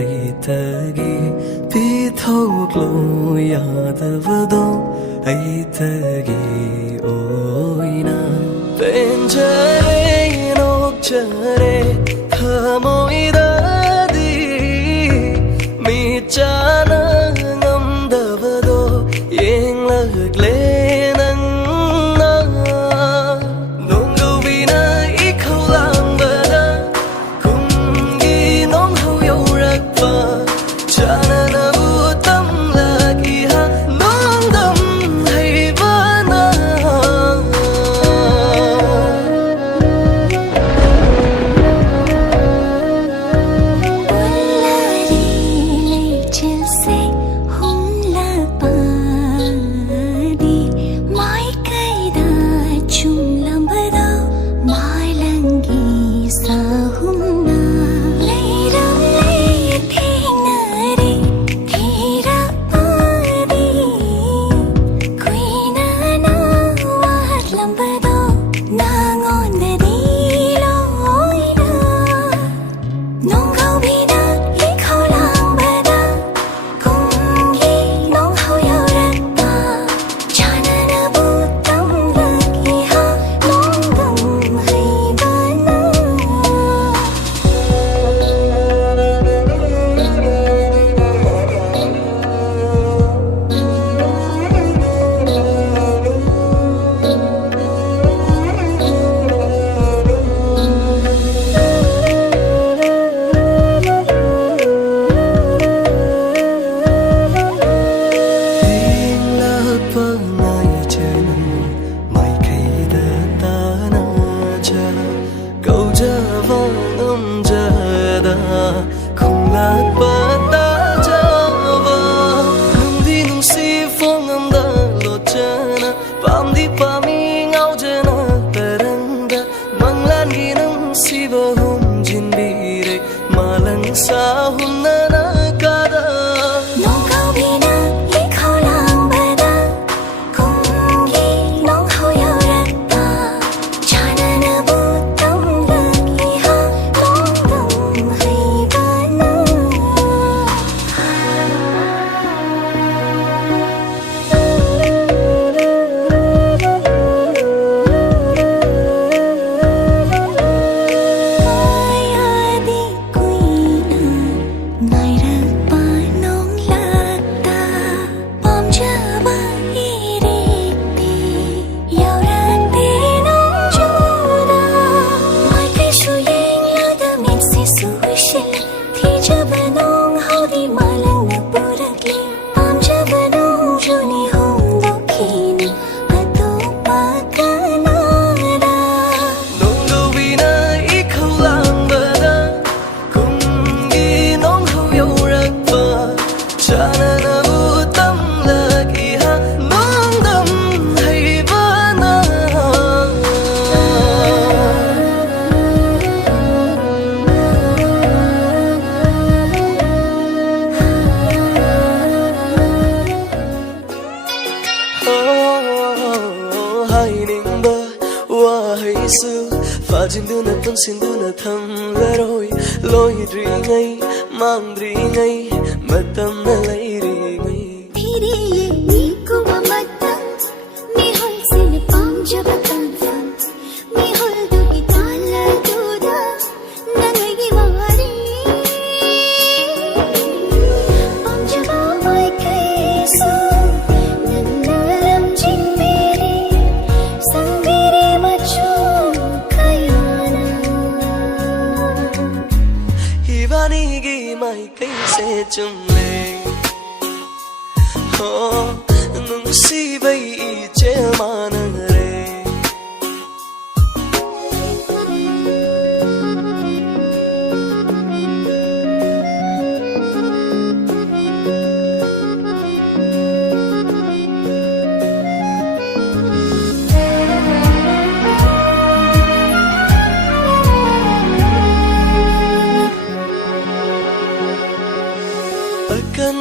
ai tagi pithoklo yadavado ai tagi oina penjare nokchare thamoidadi michana ngamdavado yenglagle nanna nonggovina ikhawlangbada kumgi nonghau yaurakpa chananabu tamlagi ha nongdam haibana Fajinduna pansinduna thamlaroi loidri ngai mangdri ngai matam na lairi ngai phiri ye ni kuwa matam mi hol sin pam jabatan fam mi hol du gitala duda nangai gi mari pam jaba mai kai so nangaram jin mere sangere macho Hivanigi mai kai se chumle ho nung si bai che manare akan